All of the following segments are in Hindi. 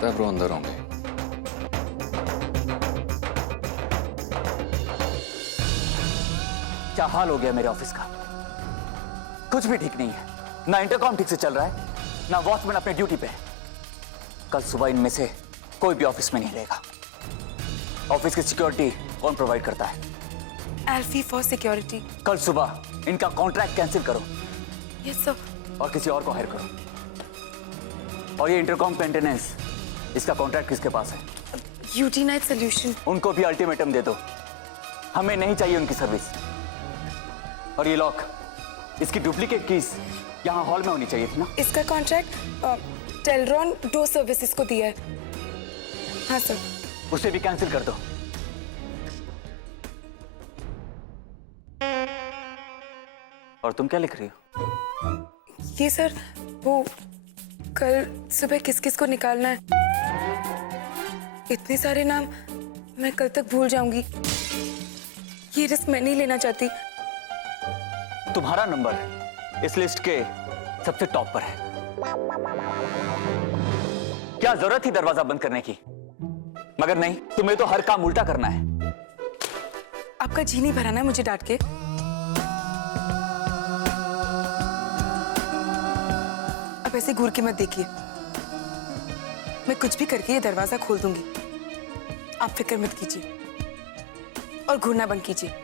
लगता है ब्रो अंदर होंगे। क्या हाल हो गया मेरे ऑफिस का। कुछ भी ठीक नहीं है, ना इंटरकॉम ठीक से चल रहा है, ना वॉचमैन अपने ड्यूटी पे है। कल सुबह इनमें से कोई भी ऑफिस में नहीं रहेगा। ऑफिस की सिक्योरिटी कौन प्रोवाइड करता है? एल्फी फॉर सिक्योरिटी। कल सुबह इनका कॉन्ट्रैक्ट कैंसिल करो यस सर। और किसी और को हायर करो। और ये इंटरकॉम मेंटेनेंस, इसका कॉन्ट्रैक्ट किसके पास है? UT night solution. उनको भी अल्टीमेटम दे दो, हमें नहीं चाहिए उनकी सर्विस। और ये लॉक, इसकी डुप्लीकेट कीज यहाँ हॉल में होनी चाहिए थी ना। इसका कॉन्ट्रैक्ट टेलरॉन डोर सर्विसेज को दिया है। हाँ सर। उसे भी कैंसिल कर दो। और तुम क्या लिख रही हो? ये सर, वो कल सुबह किस किस को निकालना है। इतने सारे नाम मैं कल तक भूल जाऊंगी। ये रिस्क मैं नहीं लेना चाहती। तुम्हारा नंबर इस लिस्ट के सबसे टॉप पर है। क्या जरूरत थी दरवाजा बंद करने की? मगर नहीं, तुम्हें तो हर काम उल्टा करना है। आपका जी नहीं भरा ना मुझे डांट के। अब ऐसे घूर के मत देखिए, मैं कुछ भी करके ये दरवाजा खोल दूंगी। आप फिक्र मत कीजिए और घूरना बंद कीजिए।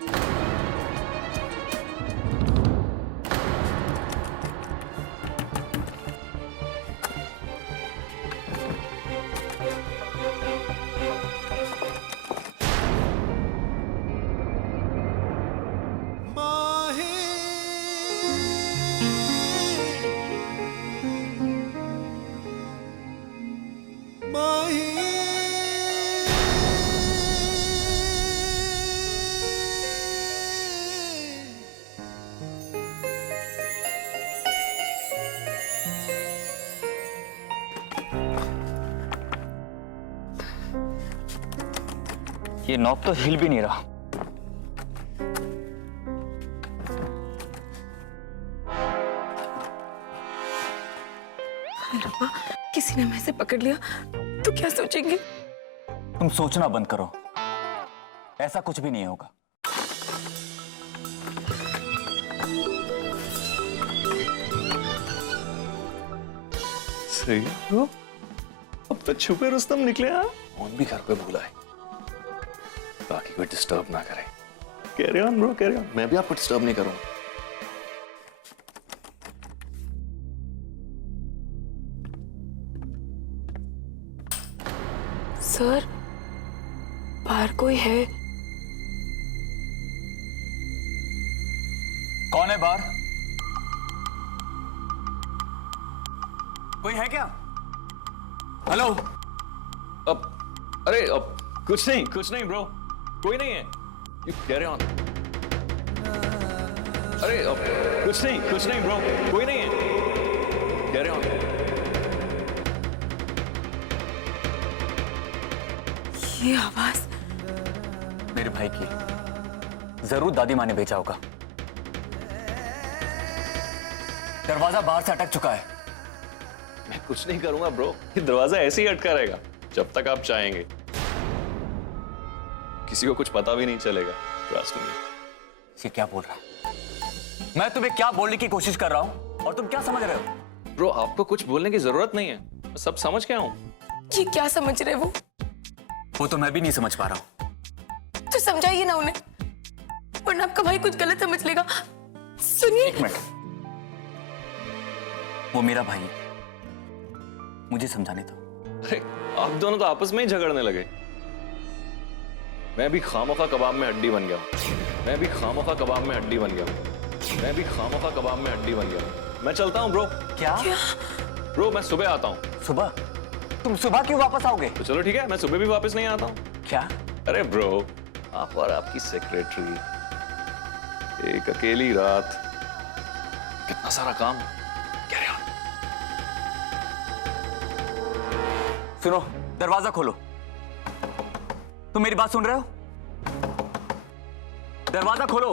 ये नॉब तो हिल भी नहीं रहा। रब्बा, किसी ने मैं से पकड़ लिया तो क्या सोचेंगे? तुम सोचना बंद करो, ऐसा कुछ भी नहीं होगा। सही ब्रो, अब तो छुपे रुस्तम निकले। हाँ, फोन भी घर पे भूला है, बाकी कोई डिस्टर्ब ना करे। Carry on bro, carry on, मैं भी आपको डिस्टर्ब नहीं करूंगा। सर, बाहर कोई है? कौन है बाहर? कोई है क्या? हेलो। अरे कुछ नहीं ब्रो, कोई नहीं है। You carry on. अरे कुछ नहीं ब्रो, कोई नहीं है। Carry on. ये आवाज मेरे भाई की, जरूर दादी माँ ने भेजा होगा। दरवाजा बाहर से अटक चुका है। मैं कुछ नहीं करूंगा ब्रो, ये दरवाजा ऐसे ही अटका रहेगा जब तक आप चाहेंगे। किसी को कुछ पता भी नहीं चलेगा, ट्रस्ट मी। ये क्या बोल रहा है? मैं तुम्हें क्या बोलने की कोशिश कर रहा हूं और तुम क्या समझ रहे हो? ब्रो, आपको कुछ बोलने की जरूरत नहीं है, मैं सब समझ गया हूं। ये क्या समझ रहे वो तो मैं भी नहीं समझ पा रहा हूं। तो समझाइए ना उन्हें, वरना आपका भाई कुछ गलत समझ लेगा। सुनिए। एक मिनट, वो मेरा भाई है, मुझे समझाने दो। अरे आप दोनों तो आपस में ही झगड़ने लगे। मैं भी खामोखा कबाब में हड्डी बन गया हूं। मैं चलता हूं ब्रो। क्या? ब्रो मैं सुबह आता हूं। सुबह? तुम सुबह क्यों वापस आओगे? तो चलो ठीक है, मैं सुबह भी वापस नहीं आता हूं। क्या? अरे ब्रो, आप और आपकी सेक्रेटरी, एक अकेली रात, कितना सारा काम। Carry on. सुनो, दरवाजा खोलो। तुम मेरी बात सुन रहे हो? दरवाजा खोलो।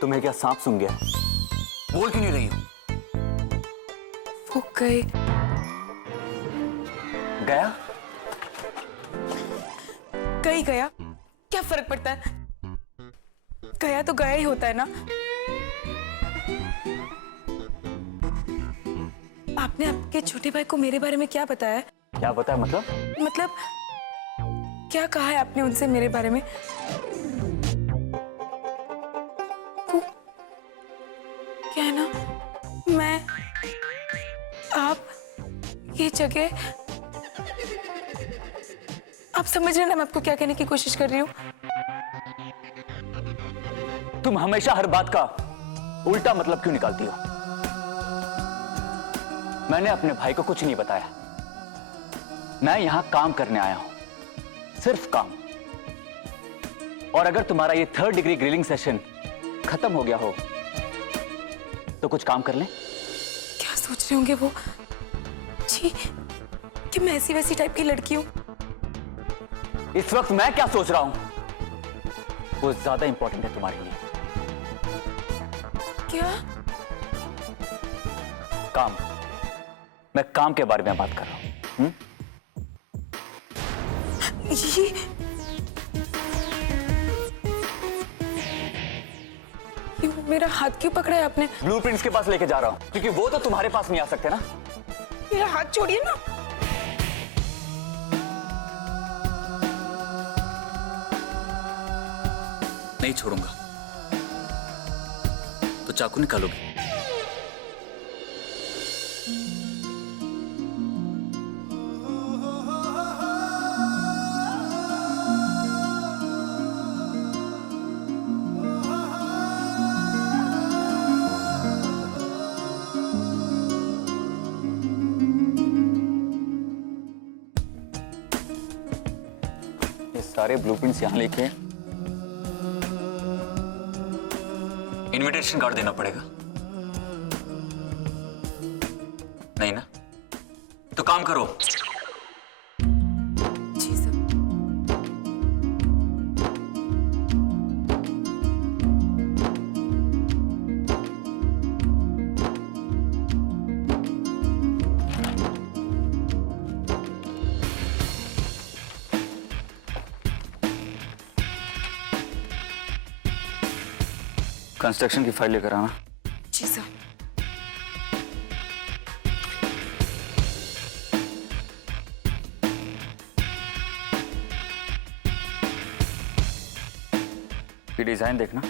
तुम्हें क्या सांप सूंघ गया? बोल क्यों नहीं रही हो? वो गए गया? कहीं गया, क्या फर्क पड़ता है? गया तो गया ही होता है ना। आपने आपके छोटे भाई को मेरे बारे में क्या बताया? क्या बताया मतलब? मतलब क्या कहा है आपने उनसे मेरे बारे में? वो क्या है ना, मैं, आप, ये जगह, आप समझ रहे हैं ना मैं आपको क्या कहने की कोशिश कर रही हूँ? तुम हमेशा हर बात का उल्टा मतलब क्यों निकालती हो? मैंने अपने भाई को कुछ नहीं बताया। मैं यहां काम करने आया हूं, सिर्फ काम। और अगर तुम्हारा ये 3rd डिग्री ग्रिलिंग सेशन खत्म हो गया हो तो कुछ काम कर लें। क्या सोच रहे होंगे वो जी कि मैं ऐसी वैसी टाइप की लड़की हूँ? इस वक्त मैं क्या सोच रहा हूं वो ज्यादा इंपॉर्टेंट है तुम्हारे लिए। क्या? काम। मैं काम के बारे में बात कर रहा हूं। ये मेरा हाथ क्यों पकड़ा है आपने? ब्लूप्रिंट्स के पास लेके जा रहा हूं क्योंकि वो तो तुम्हारे पास नहीं आ सकते ना। मेरा हाथ छोड़िए ना। नहीं छोड़ूंगा तो चाकू निकालोगे? ये सारे ब्लूप्रिंट्स यहां लेके इनविटेशन कार्ड देना पड़ेगा। नहीं ना? तो काम करो। जी सर। कंस्ट्रक्शन की फाइल लेकर आना। जी सर। ये डिजाइन देखना।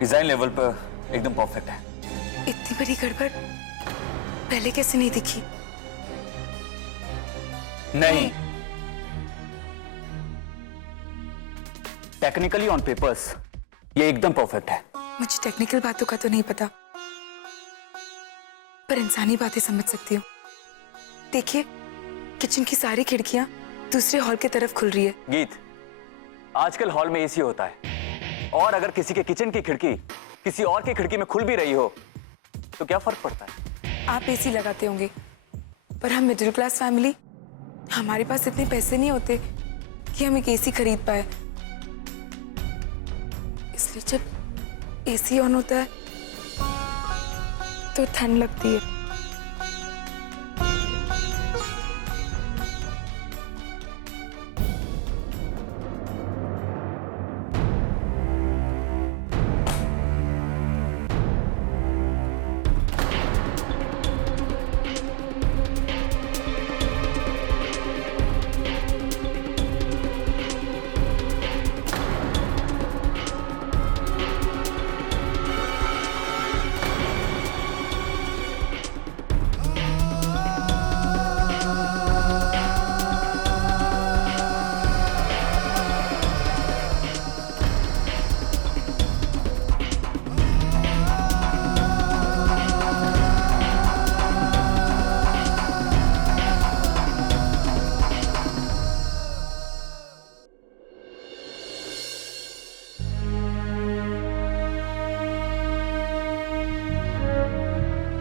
डिजाइन लेवल पर एकदम परफेक्ट है। इतनी बड़ी गड़बड़ पहले कैसे नहीं दिखी? नहीं, टेक्निकली ऑन पेपर्स ये एकदम परफेक्ट है। मुझे टेक्निकल बातों का तो नहीं पता, पर इंसानी बातें समझ सकती हूँ। देखिए, किचन की सारी खिड़कियां दूसरे हॉल की तरफ खुल रही है। गीत, आजकल हॉल में एसी होता है और अगर किसी के किचन की खिड़की किसी और की खिड़की में खुल भी रही हो तो क्या फर्क पड़ता है? आप एसी लगाते होंगे, पर हम मिडिल क्लास फैमिली, हमारे पास इतने पैसे नहीं होते कि हम एक एसी खरीद पाए। इसलिए जब एसी ऑन होता है तो ठंड लगती है।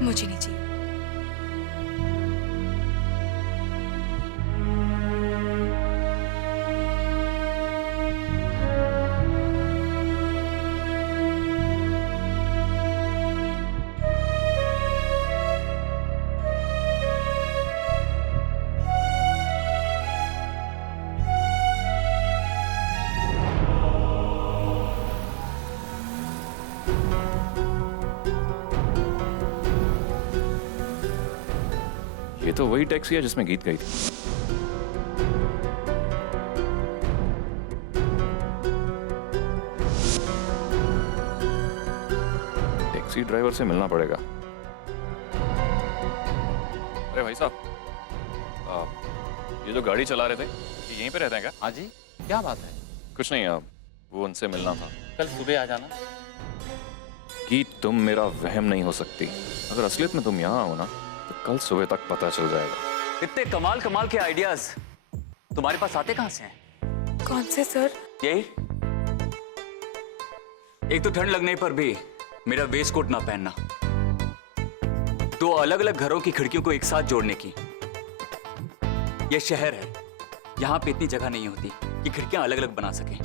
मुझे नहीं चाहिए। ये तो वही टैक्सी है जिसमें गीत गई थी। टैक्सी ड्राइवर से मिलना पड़ेगा। अरे भाई साहब, ये जो गाड़ी चला रहे थे ये यहीं पे रहते हैं क्या? हाँ जी, क्या बात है? कुछ नहीं, वो उनसे मिलना था। कल सुबह आ जाना। कि तुम मेरा वहम नहीं हो सकती। अगर असलियत में तुम यहाँ हो ना तो कल सुबह तक पता चल जाएगा। इतने कमाल कमाल के आइडियाज तुम्हारे पास आते कहां से हैं? कौन से सर? यही, एक तो ठंड लगने पर भी मेरा वेस्ट कोट ना पहनना, दो अलग अलग घरों की खिड़कियों को एक साथ जोड़ने की। यह शहर है, यहां पे इतनी जगह नहीं होती कि खिड़कियां अलग अलग बना सकें।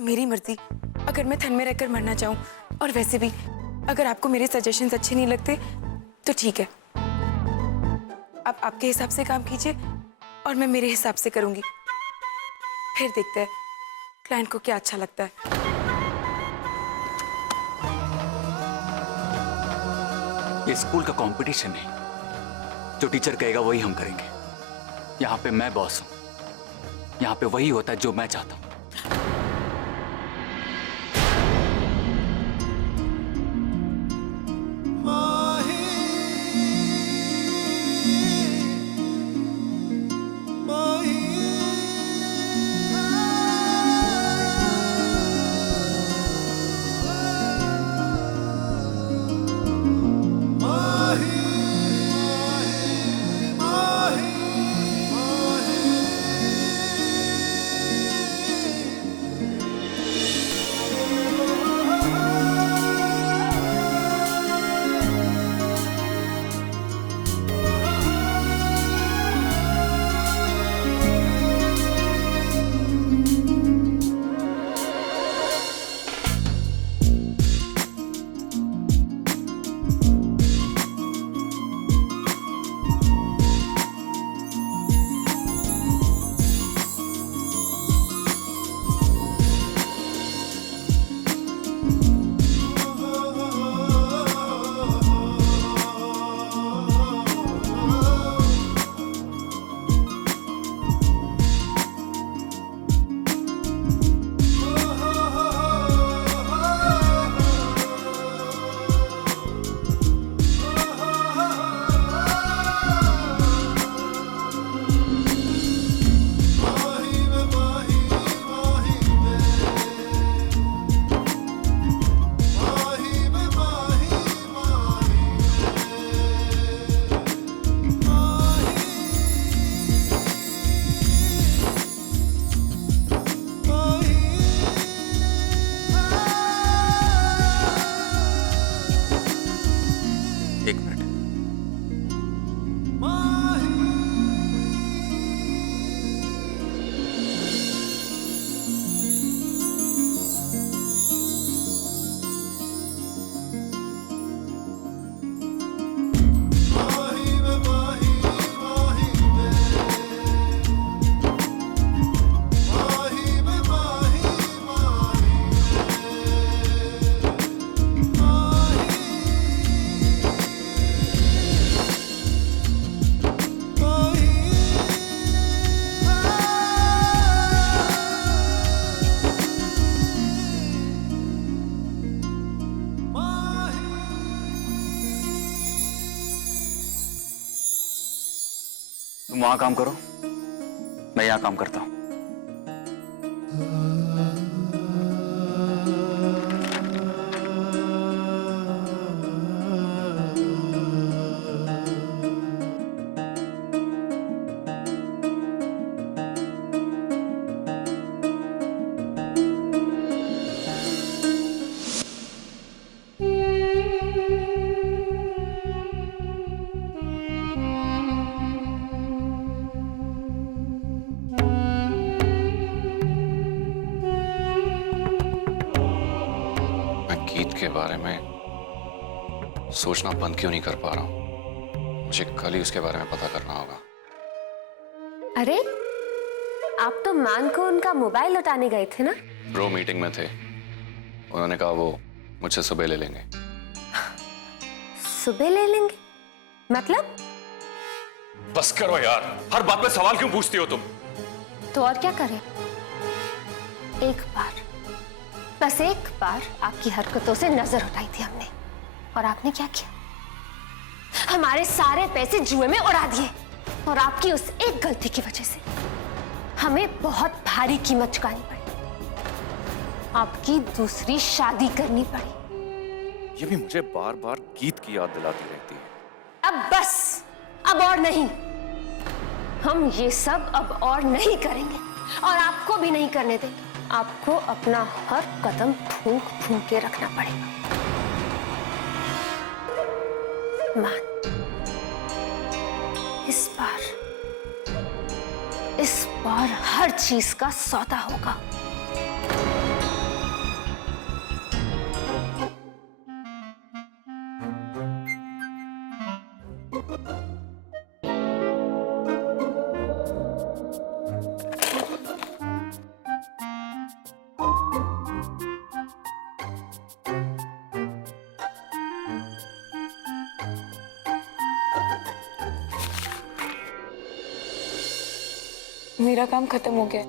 मेरी मर्जी, अगर मैं ठंड में रहकर मरना चाहूं, और वैसे भी अगर आपको मेरे सजेशंस अच्छे नहीं लगते तो ठीक है, आप आपके हिसाब से काम कीजिए और मैं मेरे हिसाब से करूंगी। फिर देखते हैं क्लाइंट को क्या अच्छा लगता है। ये स्कूल का कंपटीशन है, जो टीचर कहेगा वही हम करेंगे। यहाँ पे मैं बॉस हूं, यहाँ पे वही होता है जो मैं चाहता हूं। एक मिनट, तुम वहां काम करो, मैं यहां काम करता हूं। गीत के बारे में सोचना बंद क्यों नहीं कर पा रहा हूं? मुझे कल ही उसके बारे में पता करना होगा। अरे आप तो मान को उनका मोबाइल लौटाने गए थे ना? ब्रो मीटिंग में थे, उन्होंने कहा वो मुझसे सुबह ले लेंगे। सुबह ले लेंगे मतलब? बस करो यार, हर बात में सवाल क्यों पूछती हो तुम? तो और क्या करें? एक बार, बस एक बार आपकी हरकतों से नजर उठाई थी हमने, और आपने क्या किया? हमारे सारे पैसे जुए में उड़ा दिए, और आपकी उस एक गलती की वजह से हमें बहुत भारी कीमत चुकानी पड़ी। आपकी दूसरी शादी करनी पड़ी। ये भी मुझे बार बार गीत की याद दिलाती रहती है। अब बस, अब और नहीं। हम ये सब अब और नहीं करेंगे, और आपको भी नहीं करने देंगे। आपको अपना हर कदम फूंक फूंक के रखना पड़ेगा। मान, इस बार हर चीज का सौदा होगा। मेरा काम खत्म हो गया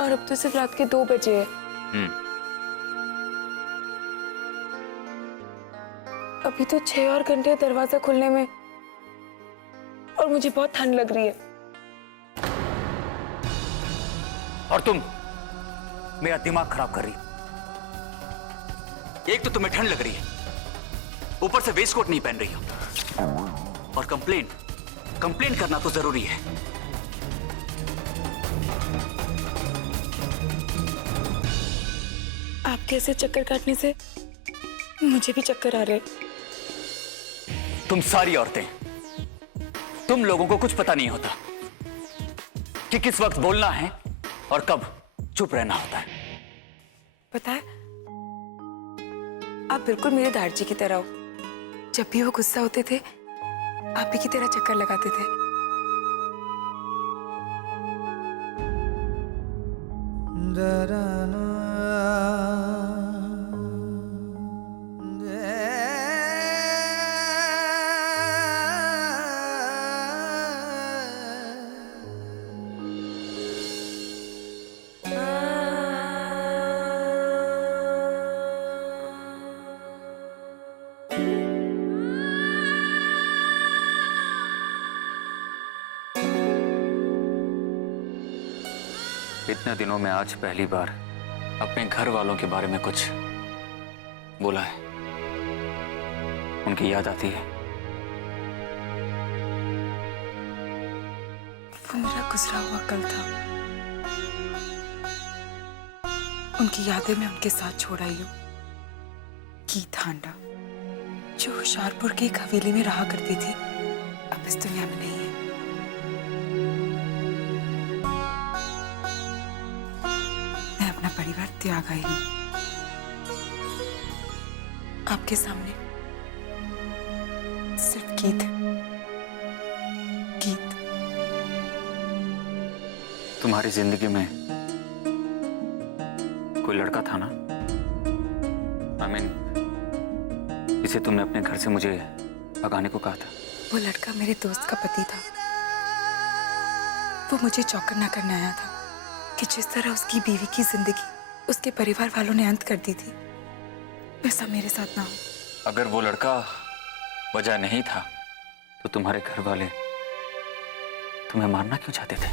और अब तो सिर्फ रात के 2 बजे है। अभी तो 6 और घंटे दरवाजा खुलने में, और मुझे बहुत ठंड लग रही है। और तुम मेरा दिमाग खराब कर रही। एक तो तुम्हें ठंड लग रही है, ऊपर से वेस्ट कोट नहीं पहन रही हो, और कंप्लेंट करना तो जरूरी है। आपके ऐसे चक्कर काटने से मुझे भी चक्कर आ रहे। तुम सारी औरतें, तुम लोगों को कुछ पता नहीं होता कि किस वक्त बोलना है और कब चुप रहना होता है। पता है, आप बिल्कुल मेरे दादाजी की तरह हो। जब भी वो गुस्सा होते थे, आप ही की तरह चक्कर लगाते थे। इतने दिनों में आज पहली बार अपने घर वालों के बारे में कुछ बोला है। उनकी याद आती है। वो मेरा गुजरा हुआ कल था। उनकी यादें मैं उनके साथ छोड़ आई हूँ। गीत हांडा, जो होशियारपुर की एक हवेली में रहा करती थी, अब इस दुनिया में नहीं है। मैं अपना परिवार त्याग आई हूँ। आपके सामने सिर्फ गीत। तुम्हारी जिंदगी में कोई लड़का था ना? I mean, जिसे तुमने अपने घर से मुझे भगाने को कहा था। वो लड़का मेरे दोस्त का पति था। वो मुझे चौकन्ना करने आया था कि जिस तरह उसकी बीवी की जिंदगी उसके परिवार वालों ने अंत कर दी थी, वैसा मेरे साथ ना हो। अगर वो लड़का वजह नहीं था तो तुम्हारे घर वाले तुम्हें मारना क्यों चाहते थे?